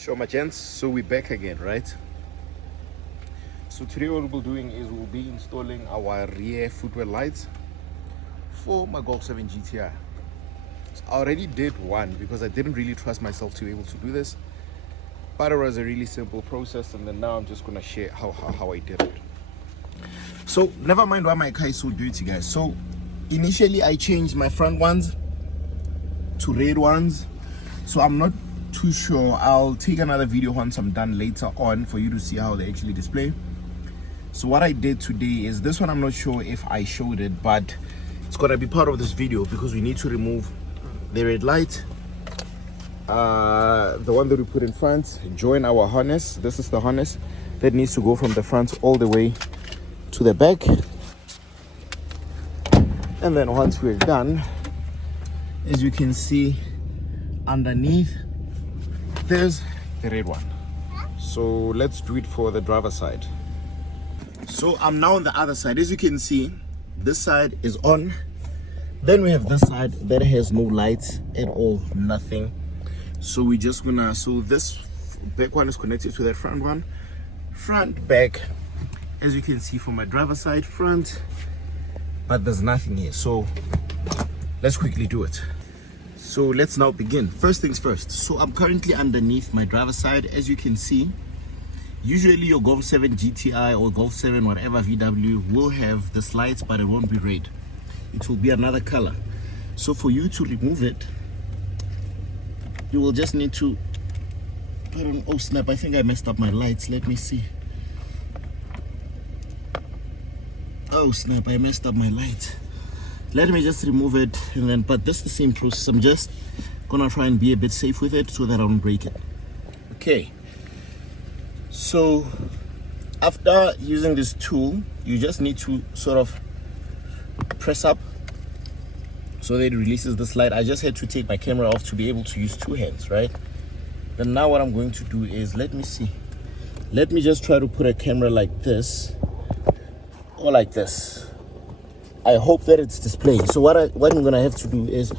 Sure, my gents, so we're back again, right? So today what we'll be doing is we'll be installing our rear footwell lights for my Golf 7 GTI. So I already did one because I didn't really trust myself to be able to do this, but it was a really simple process, and then now I'm just gonna share how I did it. So never mind why my car is so dirty, guys. So initially I changed my front ones to red ones, so I'm not too sure. I'll take another video once I'm done later on for you to see how they actually display. So what I did today is this one, I'm not sure if I showed it, but it's gonna be part of this video because we need to remove the red light, the one that we put in front, join our harness. This is the harness that needs to go from the front all the way to the back, and then once we're done, as you can see underneath, there's the red one. So let's do it for the driver's side. So I'm now on the other side. As you can see, this side is on, then we have this side that has no lights at all, nothing. So we just gonna, so this back one is connected to that front one, front, back, as you can see from my driver's side, front, but there's nothing here. So let's quickly do it. So let's now begin. First things first. So I'm currently underneath my driver's side. As you can see, usually your Golf 7 GTI or Golf 7 whatever VW will have this lights, but it won't be red. It will be another color. So for you to remove it, you will just need to put on, oh snap, I think I messed up my lights. Let me see. Oh snap, I messed up my lights. Let me just remove it, and then, but this is the same process. I'm just gonna try and be a bit safe with it so that I don't break it. Okay, so after using this tool, you just need to sort of press up so that it releases this light. I just had to take my camera off to be able to use two hands, right? Then now what I'm going to do is, let me see, let me just try to put a camera like this or like this. I hope that it's displaying. So what I'm gonna have to do is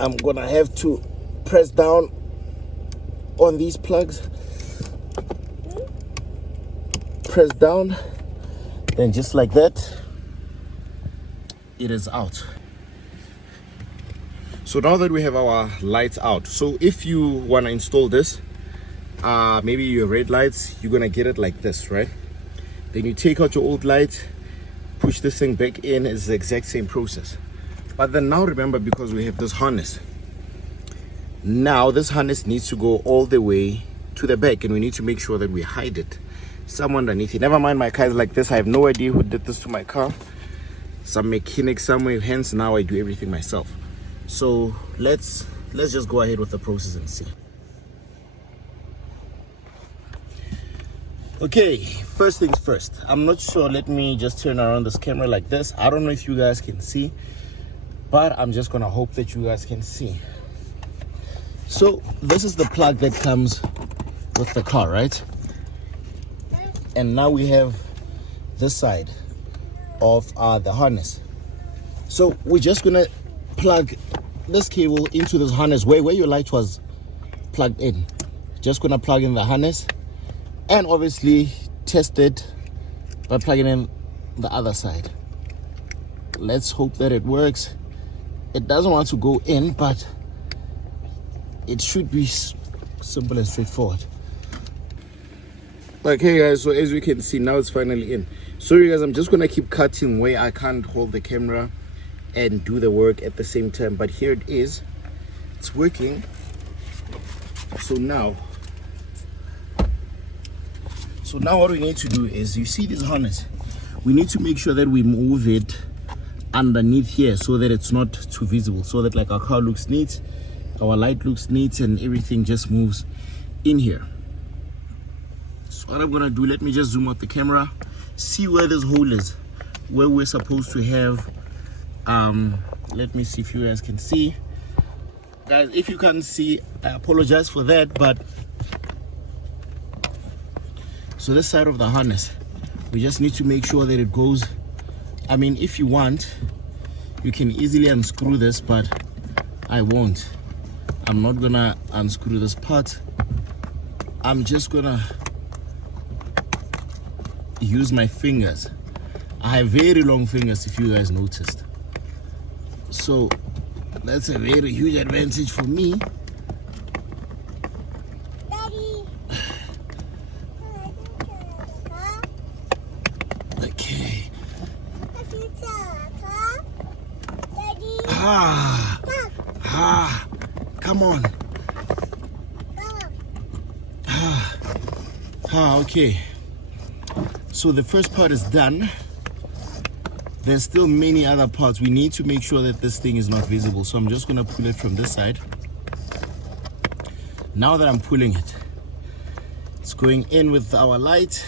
I'm gonna have to press down on these plugs, press down, then just like that, it is out. So now that we have our lights out, so if you want to install this, maybe your red lights, you're gonna get it like this, right? Then you take out your old light, push this thing back in. It's the exact same process. But then now remember, because we have this harness, now this harness needs to go all the way to the back, and we need to make sure that we hide it somewhere underneath it. Never mind, my car is like this. I have no idea who did this to my car. Some mechanic somewhere, hence now I do everything myself. So let's just go ahead with the process and see. Okay, first things first, I'm not sure, let me just turn around this camera like this. I don't know if you guys can see, but I'm just gonna hope that you guys can see. So this is the plug that comes with the car, right? And now we have this side of the harness. So we're just gonna plug this cable into this harness where your light was plugged in. Just gonna plug in the harness, and obviously test it by plugging in the other side. Let's hope that it works. It doesn't want to go in, but it should be simple and straightforward. Okay guys, so as you can see, now it's finally in. Sorry guys, I'm just gonna keep cutting where I can't hold the camera and do the work at the same time, but here it is, it's working. So now what we need to do is, you see this harness, we need to make sure that we move it underneath here so that it's not too visible, so that like our car looks neat, our light looks neat, and everything just moves in here. So what I'm gonna do, let me just zoom out the camera, see where this hole is, where we're supposed to have, let me see if you guys can see. Guys, if you can't see, I apologize for that, but so this side of the harness, we just need to make sure that it goes, I mean, if you want, you can easily unscrew this, but I won't. I'm not gonna unscrew this part. I'm just gonna use my fingers. I have very long fingers, if you guys noticed. So that's a very huge advantage for me. Daddy. Okay. Daddy. Come on. Okay. So the first part is done. There's still many other parts. We need to make sure that this thing is not visible. So I'm just gonna pull it from this side. Now that I'm pulling it, it's going in with our light,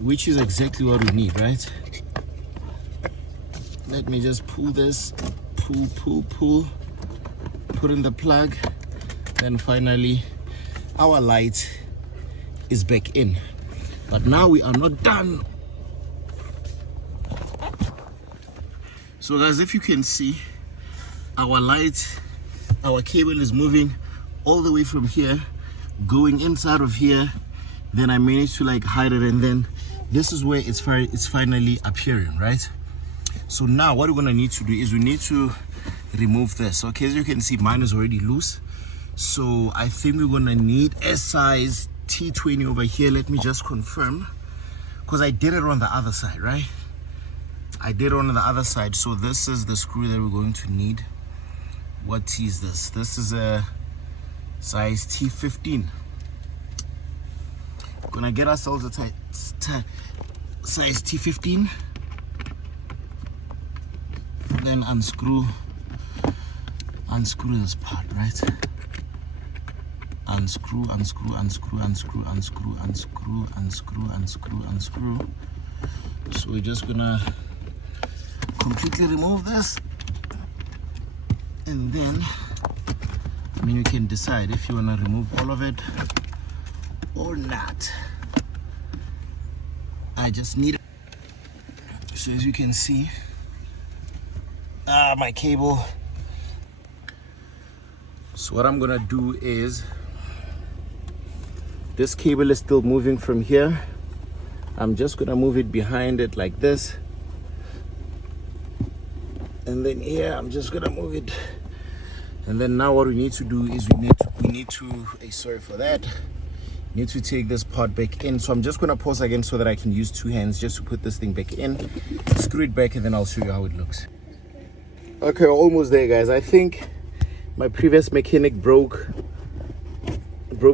which is exactly what we need, right? Let me just pull this, pull, put in the plug, then finally our light is back in. But now we are not done. So guys, if you can see, our light, our cable is moving all the way from here, going inside of here. Then I managed to like hide it, and then this is where it's finally appearing, right? So now what we're gonna need to do is we need to remove this. Okay, as you can see, mine is already loose. So I think we're gonna need a size T20 over here. Let me just confirm, because I did it on the other side, right? I did it on the other side. So this is the screw that we're going to need. What T is this? This is a size T15. Gonna get ourselves a size T15. Then unscrew this part, right? Unscrew. So we're just gonna completely remove this, and then you can decide if you want to remove all of it or not. I just need it. So as you can see, my cable. So what I'm gonna do is, this cable is still moving from here. I'm just gonna move it behind it like this, and then here I'm just gonna move it. And then now what we need to do is we need to sorry for that, need to take this part back in. So I'm just gonna pause again so that I can use two hands just to put this thing back in, screw it back, and then I'll show you how it looks. Okay, almost there, guys. I think my previous mechanic broke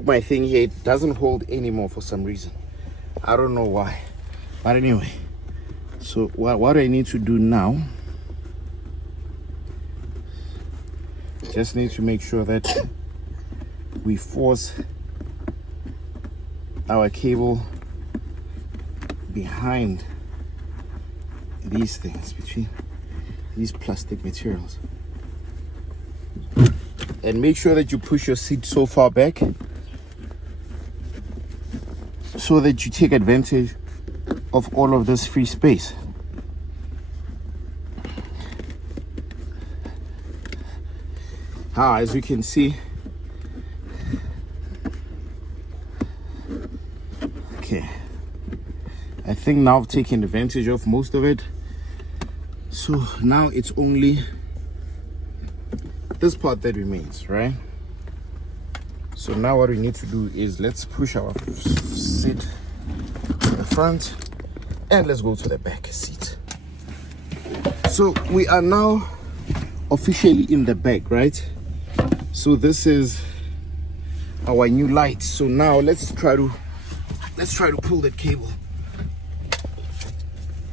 my thing here. It doesn't hold anymore for some reason. I don't know why, but anyway, so what I need to do now, just need to make sure that we force our cable behind these things, between these plastic materials, and make sure that you push your seat so far back so that you take advantage of all of this free space. As you can see, okay, I think now I've taken advantage of most of it. So now it's only this part that remains, right? So now what we need to do is let's push our seat to the front, and let's go to the back seat. So we are now officially in the back, right? So this is our new light. So now let's try to pull that cable.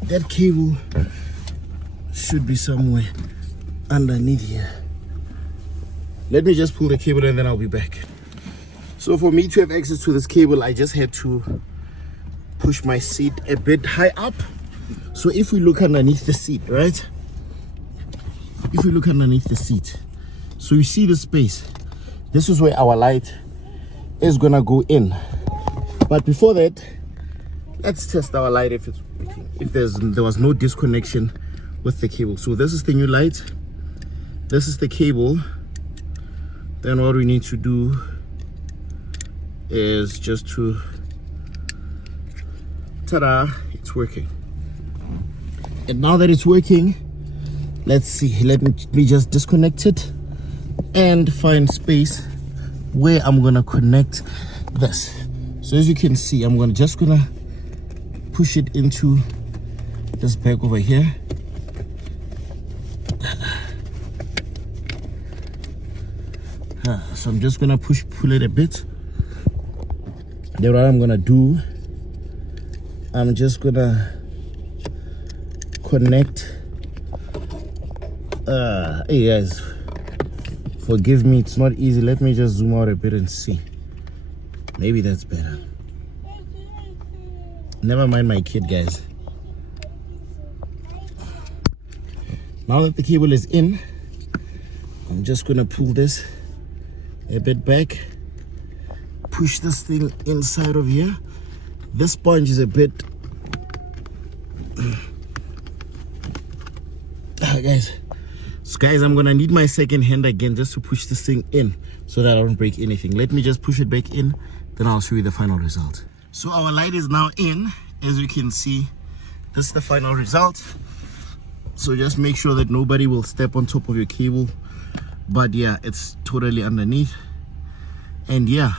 That cable should be somewhere underneath here. Let me just pull the cable and then I'll be back. So for me to have access to this cable, I just had to push my seat a bit high up. So if we look underneath the seat, right? If we look underneath the seat, so you see the space. This is where our light is gonna go in. But before that, let's test our light if it's working. If there was no disconnection with the cable. So this is the new light. This is the cable. Then what we need to do is just to, ta-da, it's working. And now that it's working, let's see, let me just disconnect it and find space where I'm gonna connect this. So as you can see, I'm just gonna push it into this bag over here. So I'm just gonna pull it a bit. Then what I'm gonna do, I'm just gonna connect. Hey guys, forgive me, it's not easy. Let me just zoom out a bit and see. Maybe that's better. Never mind my kid, guys. Now that the cable is in, I'm just gonna pull this a bit back, push this thing inside of here. This sponge is a bit guys, I'm gonna need my second hand again just to push this thing in so that I don't break anything. Let me just push it back in, then I'll show you the final result. So our light is now in. As you can see, this is the final result. So just make sure that nobody will step on top of your cable. But yeah, it's totally underneath. And yeah,